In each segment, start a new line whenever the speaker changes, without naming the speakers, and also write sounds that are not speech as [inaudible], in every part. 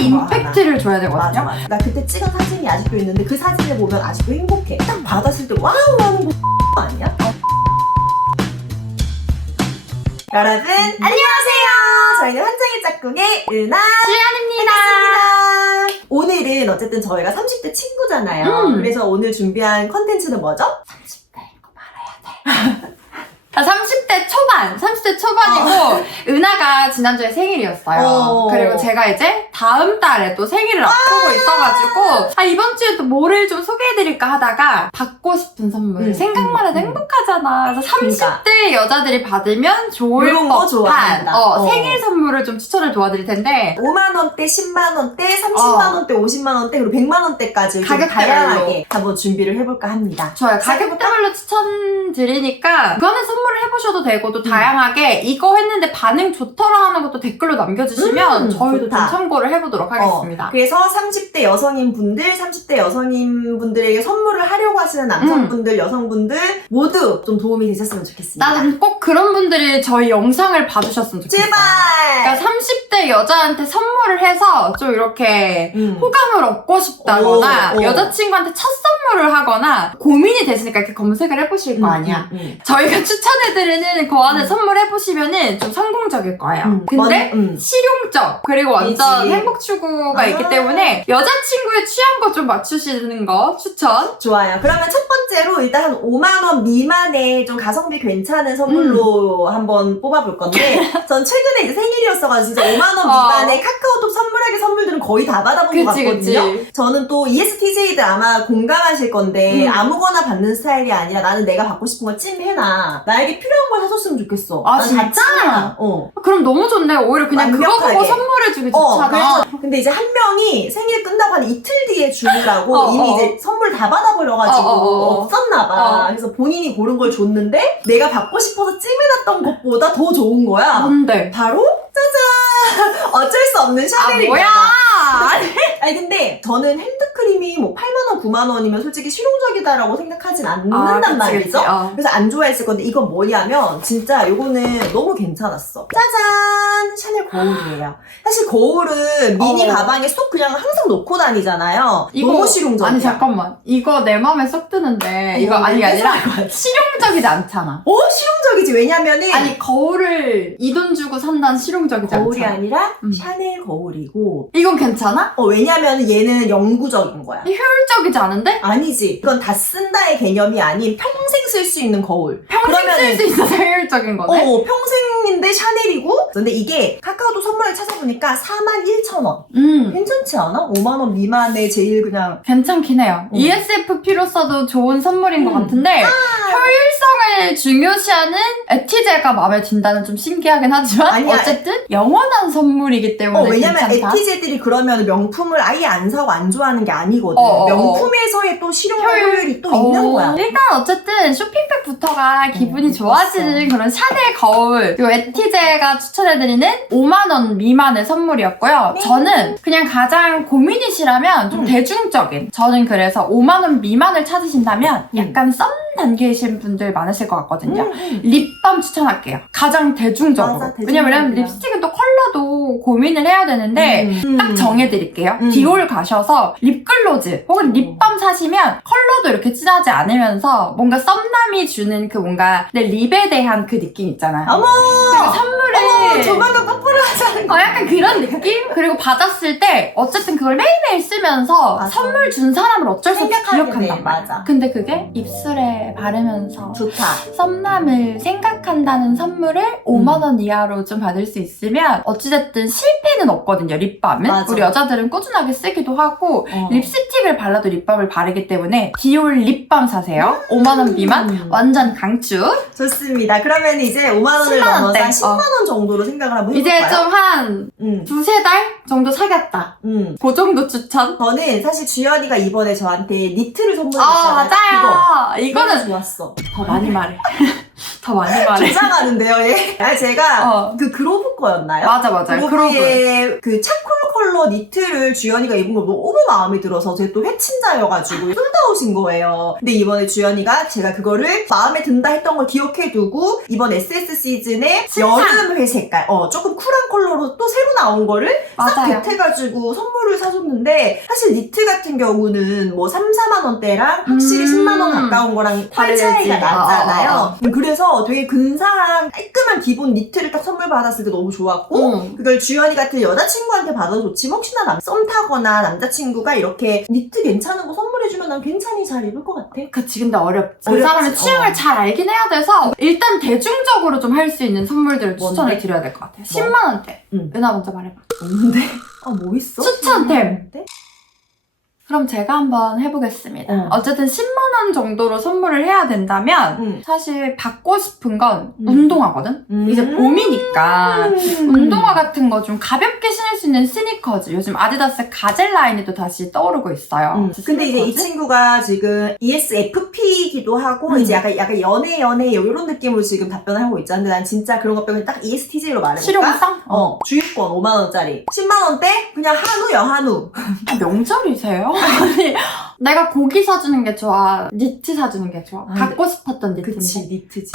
임팩트를 줘야
맞아
되거든요.
맞아. 나 그때 찍은 사진이 아직도 있는데 그 사진을 보면 아직도 행복해. 딱 받았을 때 와우 하는 거 [laughs] 아니야? 여러분 안녕하세요. 저희는 환장의 짝꿍의 은하
주연입니다.
반갑습니다. 오늘은 어쨌든 저희가 30대 친구잖아요.
음.
그래서 오늘 준비한 컨텐츠는 뭐죠?
30대 이거 말해야 돼. [laughs] 자, 30대 초반, 30대 초반이고 은하가 지난주에 생일이었어요.
어.
그리고 제가 이제 다음 달에 또 생일을 앞두고 있어가지고 아 이번 주에 또 뭐를 좀 소개해드릴까 하다가 받고 싶은 선물
음,
생각만 해도
음, 음.
행복하잖아. 그래서 30대
그러니까.
여자들이 받으면 좋을
이런 거
법한
좋아한다.
어,
어.
생일 선물을 좀 추천을 도와드릴 텐데
5만 원대, 10만 원대, 30만 원대, 50만 원대, 그리고 100만 원대까지 좀
가격대별로.
다양하게 한번 준비를 해볼까 합니다.
좋아요. 가격대별로 추천드리니까 그거는 선물을 해보셔도 되고 또 다양하게 이거 했는데 반응 좋더라 하는 것도 댓글로 남겨주시면
음,
저희도
좋다.
좀 참고를 해보도록 하겠습니다.
어, 그래서 30대 여성인 분들, 30대 여성인 분들에게 선물을 하려고 하시는 남성분들, 여성분들 모두 좀 도움이 되셨으면 좋겠습니다.
나는 꼭 그런 분들이 저희 영상을 봐주셨으면 좋겠어요.
제발!
그러니까 30대 여자한테 선물을 해서 좀 이렇게
음.
호감을 얻고 싶다거나
오, 오.
여자친구한테 첫 선물을 하거나 고민이 되시니까 이렇게 검색을 해보실 거 아니야.
음, 음.
저희가 추천해드리는 그 안에
음.
선물해보시면은 좀 성공적일 거예요.
음.
근데
먼- 음.
실용적 그리고 완전
이지.
행복 추구가
아.
있기 때문에 여자친구의 취향 거좀 맞추시는 거 추천.
좋아요. 그러면 첫 번째로 일단 한 5만 원 미만의 좀 가성비 괜찮은 선물로
음.
한번 뽑아볼 건데 [laughs] 전 최근에 이제 생일이었어가지고 진짜 5만 원
어.
미만의 카카오톡 선물하기 선물들은 거의 다 받아본 것
그치,
같거든요.
그치.
저는 또 ESTJ들 아마 공감하실 건데
음.
아무거나 받는 스타일이 아니라 나는 내가 받고 싶은 걸 찜해놔. 나에게 필요한 걸 사줬으면 좋겠어.
아,
난
진짜?
어.
그럼 너무 좋네. 오히려 그냥 그거
완벽하게.
보고 선물해주기
어,
좋잖아.
그래서 근데 이제 한 명이 생일 끝나고 한 이틀 뒤에 주느라고 [laughs]
어,
이미
어.
이제 선물 다 받아버려가지고
어, 어, 어.
없었나 봐.
어.
그래서 본인이 고른 걸 줬는데 내가 받고 싶어서 찜해놨던 것보다 더 좋은 거야.
뭔데?
바로 짜잔! 어쩔 수 없는
아 뭐야?
아니 근데 저는 핸드크림이 뭐 8만 원, 9만 원이면 솔직히 실용적이다라고 생각하진 않는단
아, 그치,
말이죠.
그치. 어.
그래서 안 좋아했을 건데 이건 뭐냐면 진짜 요거는 너무 괜찮았어. 짜잔! 샤넬 거울이에요. 사실 거울은 미니
어.
가방에 쏙 그냥 항상 놓고 다니잖아요. 너무 실용적이야.
아니 잠깐만. 이거 내 마음에 쏙 드는데 이거
어,
아니 게 아니라. 실용적이지 않잖아.
어? 실용적이지. 왜냐면은
아니 거울을 이 돈 주고 산다는 실용적이지
거울이
않잖아.
아니라
음.
샤넬 거울이고
이건 괜찮아?
어, 왜냐면 얘는 영구적인 거야.
효율적이지 않은데?
아니지. 이건 다 쓴다의 개념이 아닌 평생 쓸 수 있는 거울.
평 생
그러면은-
쓸수 있어서 효율적인 거네?
어, 평생인데 샤넬이고. 근데 이게 카카오톡 선물을 찾아보니까 4만 1천 원.
음.
괜찮지 않아? 5만 원 미만의 제일 그냥
괜찮긴 해요.
어.
ESFP로서도 좋은 선물인 것
음.
같은데 효율성을 중요시하는 에티제가 마음에 든다는 좀 신기하긴 하지만
아니야.
어쨌든 영원한 선물이기 때문에
어, 왜냐면
괜찮다.
에티제들이 그러면 명품을 아예 안 사고 안 좋아하는 게 아니거든.
어, 어, 어.
명품에서의 또 실용과
효율.
효율이 또 있는
어,
거야.
일단 어쨌든 쇼핑백부터가 기분이
음,
좋아지는 그런 샤넬 거울 그리고 에티제가 추천해드리는 5만원 미만의 선물이었고요.
네.
저는 그냥 가장 고민이시라면 좀
음.
대중적인 저는 그래서 5만원 미만을 찾으신다면
음.
약간 썸 단계이신 분들 많으실 것 같거든요. 립밤 추천할게요. 가장 대중적으로.
맞아,
왜냐면
대중적이야.
립스틱은 또 컬러도 고민을 해야 되는데
음.
딱 정해드릴게요.
음.
디올 가셔서 립글 로즈 혹은 립밤 사시면 컬러도 이렇게 진하지 않으면서 뭔가 썸남이 주는 그 뭔가 내 립에 대한 그 느낌 있잖아요.
어머!
그리고 선물을
어머! 조만간 뽀뽀를 하자는
어, 약간 그런 느낌? 그리고 받았을 때 어쨌든 그걸 매일매일 쓰면서
맞아.
선물 준 사람을 어쩔 수 없이
생각하게
기억한단
돼,
말이야.
맞아.
근데 그게 입술에 바르면서
좋다.
썸남을 생각한다는 선물을 5만 원 이하로 좀 받을 수 있으면 어찌됐든 실패는 없거든요, 립밤은.
맞아.
우리 여자들은 꾸준하게 쓰기도 하고
어.
립스 틱을 발라도 립밤을 바르기 때문에 디올 립밤 사세요. 5만원 미만.
음.
완전 강추.
좋습니다. 그러면 이제 5만 원을
10만
넘어서
원대.
한 10만
어.
원 정도로 생각을 한번
이제
해볼까요?
좀 한
음,
두세 달 정도 사겠다.
음.
그 정도 추천?
저는 사실 주연이가 이번에 저한테 니트를
아,
선물해줬잖아요.
맞아요.
이거.
이거는
좋았어.
더 많이 말해. [laughs] 더 많이 말해.
주장하는데요, 얘. [laughs] 아, 제가
어.
그 그로브 거였나요?
맞아. 그러고.
그로브의 그 차콜 컬러 니트를 주연이가 입은 거 너무 마음에 들어서 제가 또 회친자여가지고 사오신 거예요. 근데 이번에 주연이가 제가 그거를 마음에 든다 했던 걸 기억해두고 이번 SS 시즌에
신상.
여름 회 색깔, 어 조금 쿨한 컬러로 또 새로 나온 거를 싹
맞아요.
곁해가지고 선물을 사줬는데 사실 니트 같은 경우는 뭐 3, 4만 원대랑 확실히
음.
10만 원 가까운 거랑 퀄
다르지.
차이가 나잖아요.
어.
음, 그래서 되게 근사한 깔끔한 기본 니트를 딱 선물 받았을 때 너무 좋았고
응.
그걸 주연이 같은 여자친구한테 받아도 좋 지만 혹시나 남, 썸 타거나 남자친구가 이렇게 니트 괜찮은 거 선물해주면 난 괜찮이 잘 입을 것 같아.
그치 근데 어렵지 그
어렵지.
사람의 취향을
어.
잘 알긴 해야 돼서 일단 대중적으로 좀 할 수 있는 선물들을
뭔데?
추천을 드려야 될 것 같아요 10만 원대
응.
은하 먼저 말해봐
없는데? 아, 뭐 있어?
추천템. 그럼 제가 한번 해보겠습니다
어.
어쨌든 10만 원 정도로 선물을 해야 된다면
응.
사실 받고 싶은 건
음.
운동화거든
음.
이제 봄이니까
음.
운동화 같은 거 좀 가볍게 신을 수 있는 스니커즈 요즘 아디다스 가젤 라인이 또 다시 떠오르고 있어요
음, 근데 이제 이? 친구가 지금 ESFP이기도 하고
음.
이제 약간 약간 연애 연애 이런 느낌으로 지금 답변을 하고 있잖아. 근데 난 진짜 그런 것 빼고 딱 ESTJ로 말해볼까?
실용성?
어, 주유권 5만 원짜리, 10만 원대 그냥 한우야 한우.
명절이세요? 아니, 내가 고기 사주는 게 좋아, 니트 사주는 게 좋아.
아,
갖고 싶었던 니트인데.
니트지.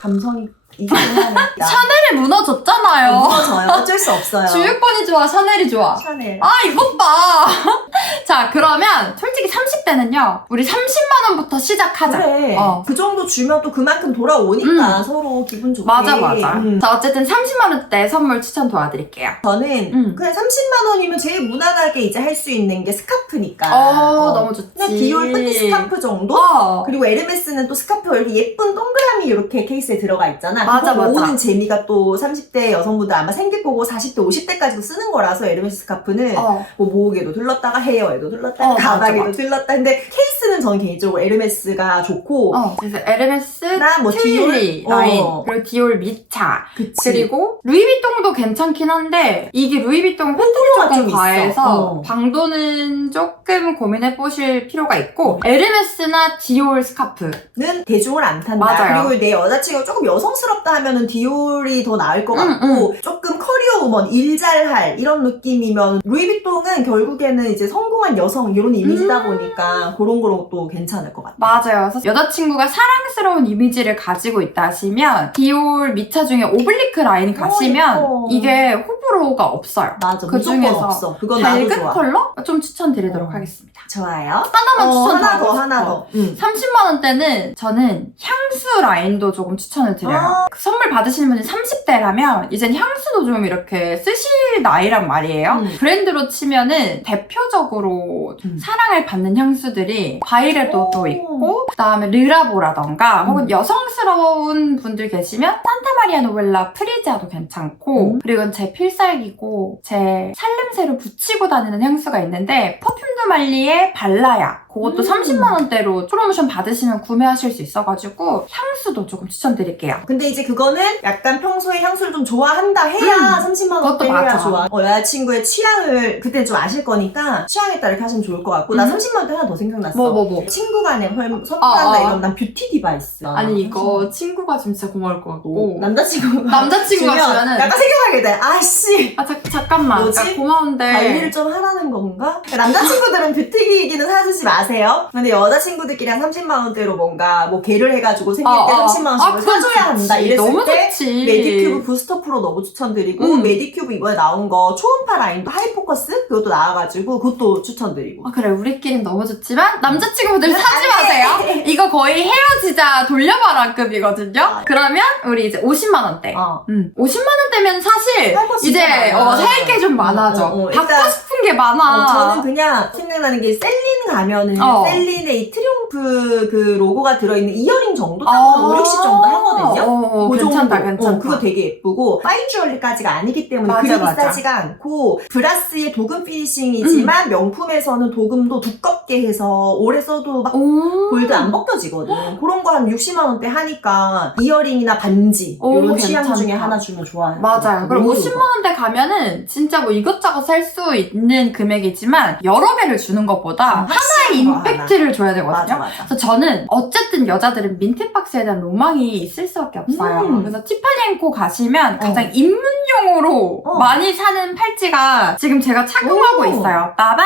감성이
샤넬이 무너졌잖아요.
무너져요. 어쩔 수 없어요.
주유권이 좋아, 샤넬이 좋아.
샤넬.
아, 이것 봐. [laughs] 자, 그러면 솔직히 30대는요, 우리 30만원부터 시작하자.
그래.
어.
그 정도 주면 또 그만큼 돌아오니까 서로 기분 좋게.
맞아, 맞아.
음.
자, 어쨌든 30만원대 선물 추천 도와드릴게요.
저는
음.
그냥 30만 원이면 제일 무난하게 이제 할 수 있는 게 스카프니까.
어, 너무 좋지.
그냥 디올 뿌띠 스카프 정도?
어.
그리고 에르메스는 또 스카프가 이렇게 예쁜 동그라미 이렇게 케이스에 들어가 있잖아.
맞아,
그거
맞아.
모으는 재미가 또 30대 여성분들 아마 생길 거고 40대, 50대까지도 쓰는 거라서 에르메스 스카프는
어.
뭐 모으게도 들렀다가 헤어에도 들렀다가
어, 맞아,
가방에도
맞아.
들렀다. 근데 케이스는 저는 개인적으로 에르메스가 좋고
어. 그래서 에르메스,
나뭐
트윌리
디올
라인,
어,
그리고 디올 미차,
그치.
그리고 루이비통도 괜찮긴 한데 이게 루이비통 팬들이
팬들이
조금
좀
과해서
있어. 어.
방도는 조금 고민해 보실 필요가 있고 에르메스나 디올 스카프
는 대중을 안 탄다.
맞아요.
그리고 내 여자친구가 조금 여성스럽다 하면은 디올이 더 나을 것
음,
같고 조금 커리어 우먼 일 잘할 이런 느낌이면 루이비통은 결국에는 이제 성공한 여성 이런 이미지다
음.
보니까 그런 거로 또 괜찮을 것 같아.
맞아요. 그래서 여자친구가 사랑스러운 이미지를 가지고 있다 하시면 디올 미차 중에 오블리크 라인 가시면
예뻐.
이게 호불호가 없어요.
맞아.
그
무조건
중에서
없어. 그건 나도
밝은
좋아.
컬러 좀 추천드리도록
어.
하겠습니다.
좋아요.
하나만
어,
추천
하나 더
하고
하나
싶어.
더. 응.
30만 원대는 저는 향수 라인도 조금 추천을 드려요.
아.
그 선물 받으시는 분이 30대라면 이젠 향수도 좀 이렇게 쓰실 나이란 말이에요.
음.
브랜드로 치면은 대표적으로 좀
음.
사랑을 받는 향수들이 바이레도도
오.
있고 그다음에 르라보라던가
음.
혹은 여성스러운 분들 계시면 산타마리아 노벨라 프리지아도 괜찮고
음.
그리고 제 필살기고 제 살냄새로 붙이고 다니는 향수가 있는데 퍼퓸 드 말리의 발라야 그것도
음.
30만 원대로 프로모션 받으시면 구매하실 수 있어가지고 향수도 조금 추천드릴게요.
근데 이제 그거는 약간 평소에 향수를 좀 좋아한다 해야 30만
음. 그것도
원대 해야
맞아.
좋아. 어, 여자친구의 취향을 그때 좀 아실 거니까 취향에 따라 이렇게 하시면 좋을 것 같고 나
음.
30만 원대 하나 더 생각났어.
뭐 뭐 뭐.
친구 간에 헐-
아,
선물한다
아.
이러면 난 뷰티 디바이스.
아니 이거 친구가 지금 진짜 고마울 것 같고
남자친구가 [laughs]
남자친구가 주면은
약간 생각하게 돼. 아씨.
아 자, 잠깐만
뭐지?
그러니까 고마운데
관리를 좀 하라는 건가? 남자친구 들은 뷰티기기는 사주지 마세요. 근데 여자친구들끼리 한 30만 원대로 뭔가 뭐 개를 해가지고 생길 때 30만 원씩
아, 그건
사줘야 한다
좋지.
이랬을
너무
때
좋지
메디큐브 부스터 프로 너무 추천드리고
음.
메디큐브 이번에 나온 거 초음파 라인도 하이포커스 그것도 나와가지고 그것도 추천드리고
아 그래 우리끼린 너무 좋지만 남자친구들 사지. 마세요 이거 거의 헤어지자 돌려봐라급이거든요
아.
그러면 우리 이제 50만 원대
어.
음, 50만 원대면 사실
진짜
이제
많아.
어, 살게 좀 많아져
어, 어, 어.
받고
일단
싶은 게 많아
어, 저는 그냥 생각나는 게 셀린 가면은
어.
셀린의 이 트리ум프 그 로고가 들어있는 이어링 정도 딱
어,
5, 60 정도 하거든요
어, 어,
그
괜찮다
정도.
괜찮다
어, 그거 되게 예쁘고 파인 주얼리까지가 아니기 때문에
맞아,
그리
맞아.
비싸지가 않고 브라스의 도금 피니싱이지만 명품에서는 도금도 두껍게 해서 오래 써도 막
오.
골드 안 벗겨지거든. 그런 거 한 60만 원대 하니까 이어링이나 반지
오,
이런 취향
괜찮다.
중에 하나 주면 좋아요.
맞아요. 그럼 50만 원대 가면은 진짜 뭐 이것저것 살 수 있는 금액이지만 여러 개를 주는 것보다 하나의 임팩트를 줘야 되거든요.
맞아 맞아.
그래서 저는 어쨌든 여자들은 민트박스에 대한 로망이 있을 수밖에 없어요.
음.
그래서 티파니앤코 가시면
어.
가장 입문용으로
어.
많이 사는 팔찌가 지금 제가 착용하고
오.
있어요. 빠밤!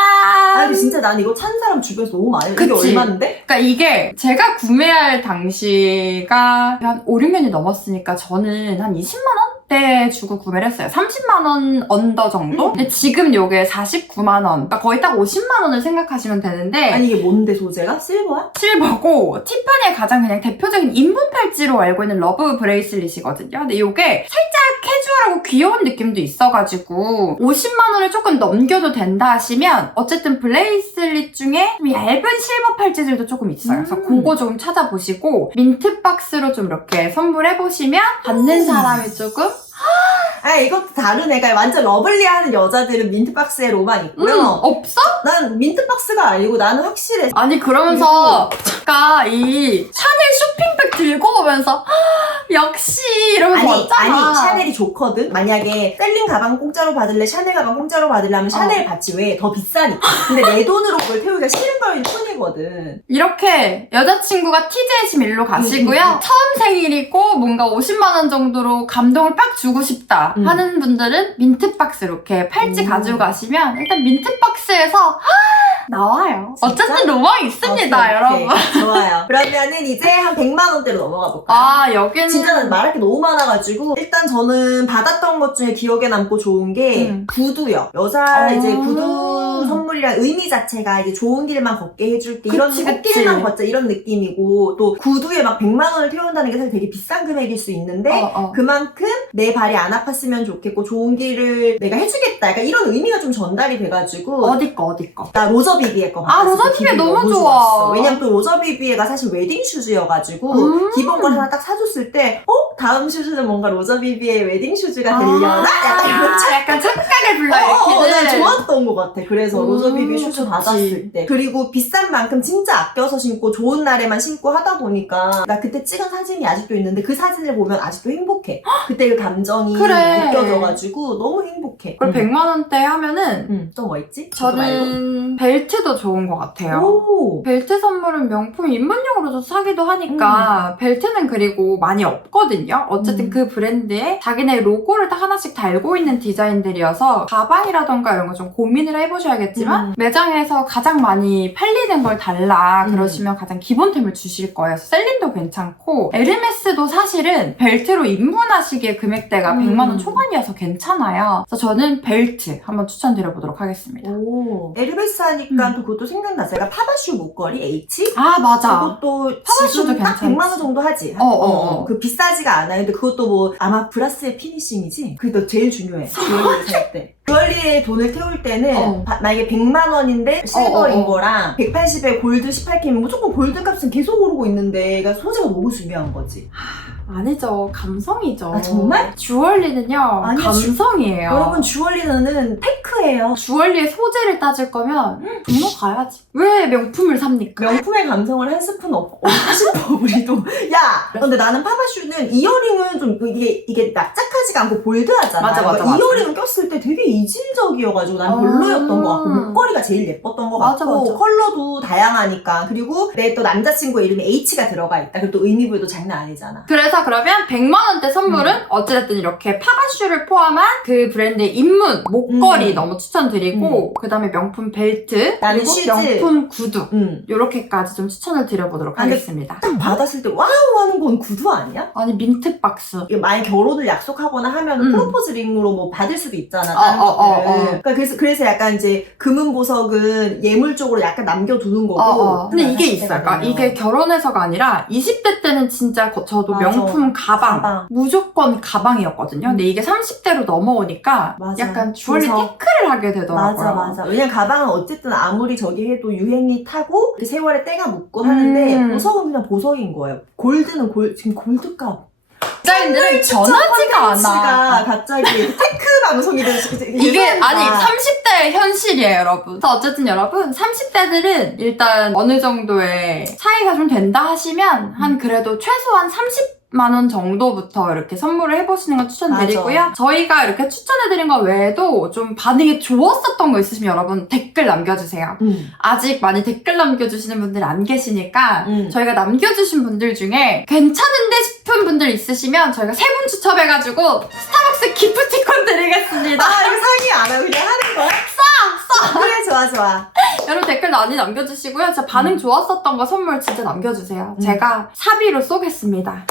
아니 진짜 난 이거 찬 사람 주변에서 너무 많아요. 이게
그치.
얼마인데?
그러니까 이게 제가 구매할 당시가 한 5, 6년이 넘었으니까 저는 한 20만 원 대 주고 구매를 했어요. 30만 원 언더 정도?
음.
근데 지금 요게 49만 원. 그러니까 거의 딱 50만 원을 생각하시면 되는데
아니 이게 뭔데 소재가? 실버야?
실버고 티파니의 가장 그냥 대표적인 인문 팔찌로 알고 있는 러브 브레이슬릿이거든요. 근데 이게 살짝 캐주얼하고 귀여운 느낌도 있어가지고 50만 원을 조금 넘겨도 된다 하시면 어쨌든 브레이슬릿 중에 좀 얇은 실버 팔찌들도 조금 있어요. 그래서
음.
그거 좀 찾아보시고 민트 박스로 좀 이렇게 선물해보시면 받는
음.
사람이 조금
아 이것도 다르네. 그러니까 완전 러블리하는 여자들은 민트박스에 로망 있고요.
음, 없어?
난 민트박스가 아니고 나는 확실해.
아니 그러면서 잠깐 이 샤넬 쇼핑백 들고 오면서 역시 이러면서
아니,
왔잖아.
아니, 샤넬이 좋거든? 만약에 셀린 가방 공짜로 받을래, 샤넬 가방 공짜로 받을래 하면 샤넬 받지. 왜? 더 비싸니까. 근데 내 [laughs] 돈으로 그걸 태우기가 싫은 거일 뿐이거든.
이렇게 여자친구가 TJ심 일로 가시고요.
음, 음, 음.
처음 생일이고 뭔가 50만 원 정도로 감동을 빡 주고 싶다
음.
하는 분들은 민트박스 이렇게 팔찌
음.
가지고 가시면 일단 민트박스에서 나와요.
진짜?
어쨌든 로망이 있습니다,
오케이,
여러분.
오케이. [laughs] 좋아요. 그러면은 이제 한 100만 원대로 넘어가 볼까요?
아 여기는
진짜 말할 게 너무 많아가지고 일단 저는 받았던 것 중에 기억에 남고 좋은 게
음.
구두요. 여자
어.
이제 구두 선물이란 의미 자체가 이제 좋은 길만 걷게 해줄게 이런
그치,
꽃길만
그치.
걷자 이런 느낌이고 또 구두에 막 100만 원을 태운다는 게 사실 되게 비싼 금액일 수 있는데
어, 어.
그만큼 내 발이 안 아팠으면 좋겠고 좋은 길을 내가 해주겠다. 약간 이런 의미가 좀 전달이 돼가지고
어디 거 어디 거.
나 로저 비비에 거
아, 로저
때
비비에 너무 좋아.
좋았어. 왜냐면 또 로저 비비에가 사실 웨딩 슈즈여가지고
음.
기본 걸 하나 딱 사줬을 때 어? 다음 슈즈는 뭔가 로저 비비의 웨딩 슈즈가 되려나? 약간 이런
아, 약간 착각을
어, 어,
불러일으키는.
난 좋았던 것 같아. 그래서
음,
로저 비비 슈즈
좋지.
받았을 때. 그리고 비싼 만큼 진짜 아껴서 신고 좋은 날에만 신고 하다 보니까 나 그때 찍은 사진이 아직도 있는데 그 사진을 보면 아직도 행복해. 그때 그 감정이
그래.
느껴져가지고 너무 행복해.
그리고
응.
100만 원대 하면은
응. 또뭐 있지?
저는 벨트도 좋은 것 같아요.
오.
벨트 선물은 명품 입문용으로도 사기도 하니까 벨트는 그리고 많이 없거든요. 어쨌든
음.
그 브랜드에 자기네 로고를 딱 하나씩 달고 있는 디자인들이어서 가방이라던가 이런 거 좀 고민을 해보셔야 겠지만
음.
매장에서 가장 많이 팔리는 걸 달라
음.
그러시면 가장 기본템을 주실 거예요. 셀린도 괜찮고 에르메스도 사실은 벨트로 입문하시기에 금액대가
음.
100만 원 초반이어서 괜찮아요. 그래서 저는 벨트 한번 추천드려보도록 하겠습니다.
오. 에르메스 하니까
음.
또 그것도 생각나서 내가 파바슈 목걸이 H?
아 맞아.
그것도
파바슈도
딱
괜찮지.
100만 원 정도 하지.
어, 어, 어.
그 비싸지가 않아요. 근데 그것도 뭐 아마 브라스의 피니싱이지. 그게 또 제일 중요해. 주얼리 살 때. 주얼리에 돈을 태울 때는
어.
바- 만약에 100만 원인데 실버인
어, 어, 어. 거랑
거랑 180에 골드 18K면 무조건 골드 값은 계속 오르고 있는데 그러니까 소재가 너무 중요한 거지.
아니죠. 감성이죠.
아, 정말?
주얼리는요.
아니요,
감성이에요.
여러분 주얼리는 테크예요.
주얼리의 소재를 따질 거면 종로 가야지. 왜 명품을 삽니까?
명품의 감성을 한 스푼 얻- 얻고 싶어 우리도 야 근데 나는 파바슈는 이어링은 좀 이게 이게 납작하지 가 않고 볼드하잖아
맞아, 맞아,
그러니까
맞아.
이어링 꼈을 때 되게 이질적이어가지고 난
어.
별로였던 것 같고 목걸이가 제일 예뻤던 것
맞아,
같고
맞아.
컬러도 다양하니까 그리고 내 또 남자친구 이름에 H가 들어가 있다 그리고 또 의미부여도 장난 아니잖아
그래서 그러면 100만 원대 선물은
음.
어찌됐든 이렇게 파바슈를 포함한 그 브랜드의 입문 목걸이
음.
너무 추천드리고 그다음에 명품 벨트
나는
그리고
슈즈.
명품 구두
응
요렇게까지 좀 추천을 드려보도록
아, 근데-
하겠습니다.
딱 받았을 때 와우 하는 건 구두 아니야?
아니 민트 박스.
만약 결혼을 약속하거나 하면
음.
프로포즈 링으로 뭐 받을 수도 있잖아
어,
다른
어, 어,
것들은
어.
그러니까 그래서 그래서 약간 이제 금은 보석은 예물 쪽으로 약간 남겨두는 거고
어, 어. 근데 이게
40대가
있어요. 그러니까. 이게 결혼해서가 아니라 20대 때는 진짜 거- 저도
맞아.
명품 가방,
가방.
무조건 가방이었거든요. 근데 이게 30대로 넘어오니까
맞아.
약간 주얼리. 테크를 하게 되더라고요.
맞아 맞아 왜냐면 가방은 어쨌든 아무리 저기 해도 유행이 타고 그 세월에 때가 묻고 하는데
음.
보석은 그냥 보석인 거예요 골드는 골 지금 골드값
디자인들은 변하지가
가
않아.
갑자기 테크 방송이 돼서
이게 아니 30대의 현실이에요 여러분. 그래서 어쨌든 여러분 30대들은 일단 어느 정도의 차이가 좀 된다 하시면 한 그래도 최소한 30 만 원 정도부터 이렇게 선물을 해보시는 걸 추천드리고요. 저희가 이렇게 추천해드린 거 외에도 좀 반응이 좋았었던 거 있으시면 여러분 댓글 남겨주세요.
음.
아직 많이 댓글 남겨주시는 분들이 안 계시니까
음.
저희가 남겨주신 분들 중에 괜찮은데 싶은 분들 있으시면 저희가 세 분 추첨해가지고 스타벅스 기프티콘 드리겠습니다.
아 이거 상의 안 하고 그냥 하는 거야? 그래 좋아 좋아.
여러분 댓글 많이 남겨주시고요. 진짜 반응 음. 좋았었던 거 선물 진짜 남겨주세요. 음. 제가 사비로 쏘겠습니다.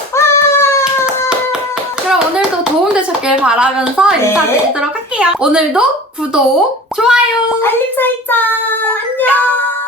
그럼 오늘도 도움 되셨길 바라면서
네.
인사드리도록 할게요. 오늘도 구독, 좋아요, 알림 설정 안녕.